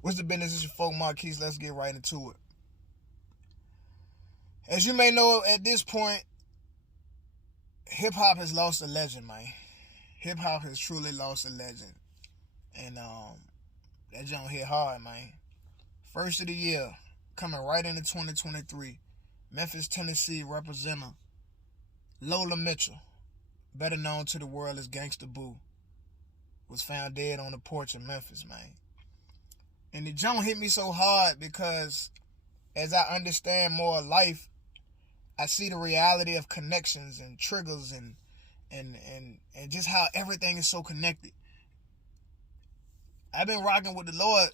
What's the business? It's your folk Marquise. Let's get right into it. As you may know, at this point, hip hop has lost a legend, man. Hip hop has truly lost a legend, and that jump hit hard, man. First of the year, coming right into 2023, Memphis, Tennessee representative Lola Mitchell, better known to the world as Gangsta Boo, was found dead on the porch in Memphis, man. And the jump hit me so hard because as I understand more of life, I see the reality of connections and triggers and just how everything is so connected. I've been rocking with the Lord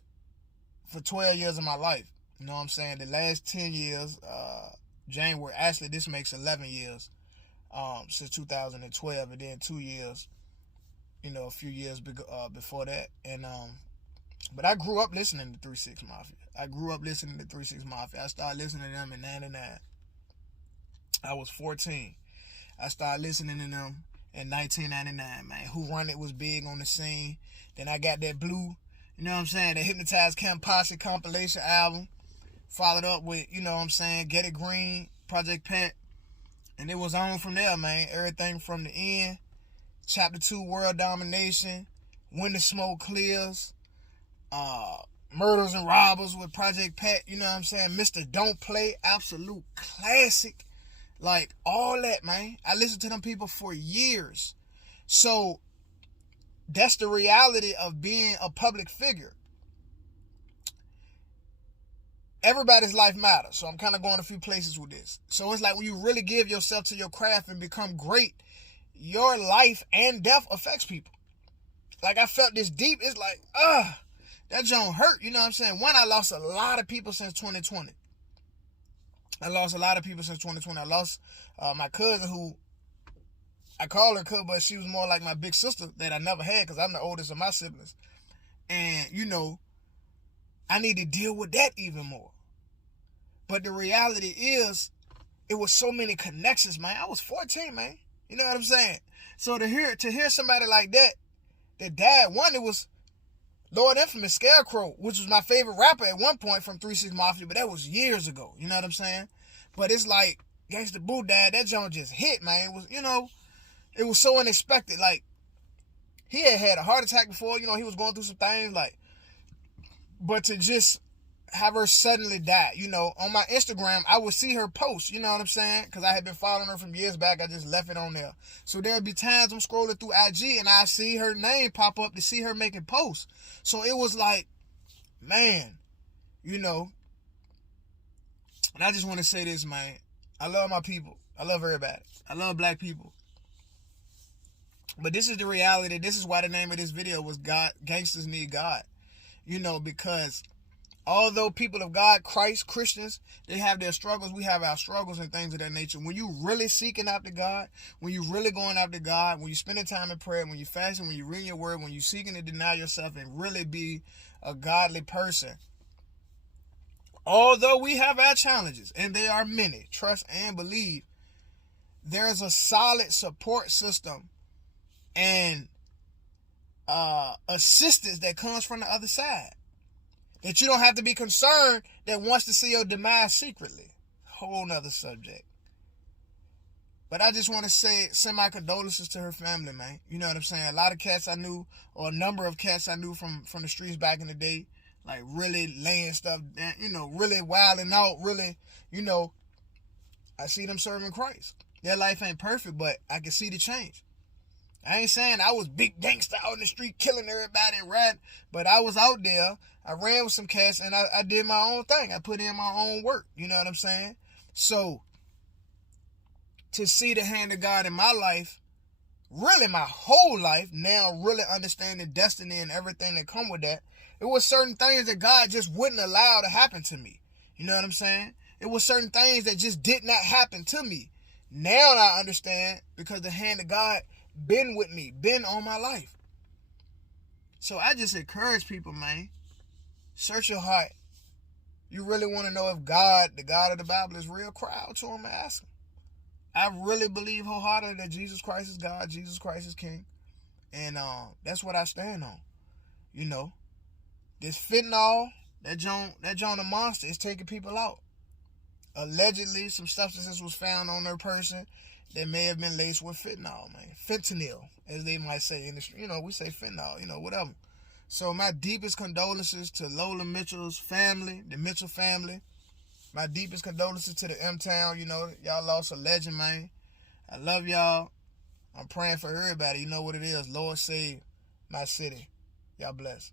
for 12 years of my life. You know what I'm saying? The last 10 years, January, actually this makes 11 years since 2012, and then 2 years, a few years before that. And but I grew up listening to 3 6 Mafia. I grew up listening to 3 6 Mafia. I started listening to them in 99. I was 14. I started listening to them in 1999, man. Who Run It was big on the scene. Then I got that Blue, you know what I'm saying, the Hypnotized Camp Posse compilation album. Followed up with, you know what I'm saying, Get It Green, Project Pat. And it was on from there, man. Everything from the end. Chapter 2, World Domination. When the Smoke Clears. Murders and Robbers with Project Pat, you know what I'm saying? Mr. Don't Play, absolute classic. Like, all that, man. I listened to them people for years. So, that's the reality of being a public figure. Everybody's life matters. So, I'm kind of going a few places with this. So, it's like when you really give yourself to your craft and become great, your life and death affects people. Like, I felt this deep. It's like, that joint hurt. You know what I'm saying? One, I lost a lot of people since 2020. I lost my cousin, who I call her cousin, but she was more like my big sister that I never had because I'm the oldest of my siblings. And, I need to deal with that even more. But the reality is, it was so many connections, man. I was 14, man. You know what I'm saying? So to hear somebody like that died, one, it was Lord Infamous Scarecrow, which was my favorite rapper at one point from 3 6 Mafia, but that was years ago. You know what I'm saying? But it's like Gangsta Boo died. That joint just hit, man. It was, it was so unexpected. Like, he had a heart attack before. He was going through some things. Like, but to just have her suddenly die, on my Instagram, I would see her post, you know what I'm saying? Because I had been following her from years back. I just left it on there. So there'll be times I'm scrolling through IG and I see her name pop up to see her making posts. So it was like, man, and I just want to say this, man. I love my people. I love everybody. I love black people. But this is the reality. This is why the name of this video was God. Gangsters Need God. Because although people of God, Christ, Christians, they have their struggles, we have our struggles and things of that nature. When you really seeking after God, when you really going after God, when you spending time in prayer, when you fasting, when you reading your word, when you seeking to deny yourself and really be a godly person, although we have our challenges, and they are many, trust and believe, there's a solid support system and assistance that comes from the other side. That you don't have to be concerned that wants to see your demise secretly. Whole nother subject. But I just want to send my condolences to her family, man. You know what I'm saying? A lot of cats I knew, or a number of cats I knew from the streets back in the day, like really laying stuff down, really wilding out, really, I see them serving Christ. Their life ain't perfect, but I can see the change. I ain't saying I was big gangster out in the street killing everybody and riding, but I was out there. I ran with some cats and I did my own thing. I put in my own work. You know what I'm saying? So, to see the hand of God in my life, really my whole life, now really understanding destiny and everything that come with that, it was certain things that God just wouldn't allow to happen to me. You know what I'm saying? It was certain things that just did not happen to me. Now I understand because the hand of God been with me, been on my life. So I just encourage people, man, search your heart. You really want to know if God, the God of the Bible, is real? Cry out to him and ask him. I really believe wholeheartedly that Jesus Christ is God, Jesus Christ is King. And that's what I stand on. This fentanyl, that joint a monster. It's taking people out. Allegedly, some substances was found on their person that may have been laced with fentanyl, man. Fentanyl, as they might say in the street. We say fentanyl, whatever. So my deepest condolences to Lola Mitchell's family, the Mitchell family. My deepest condolences to the M-Town. Y'all lost a legend, man. I love y'all. I'm praying for everybody. You know what it is. Lord save my city. Y'all blessed.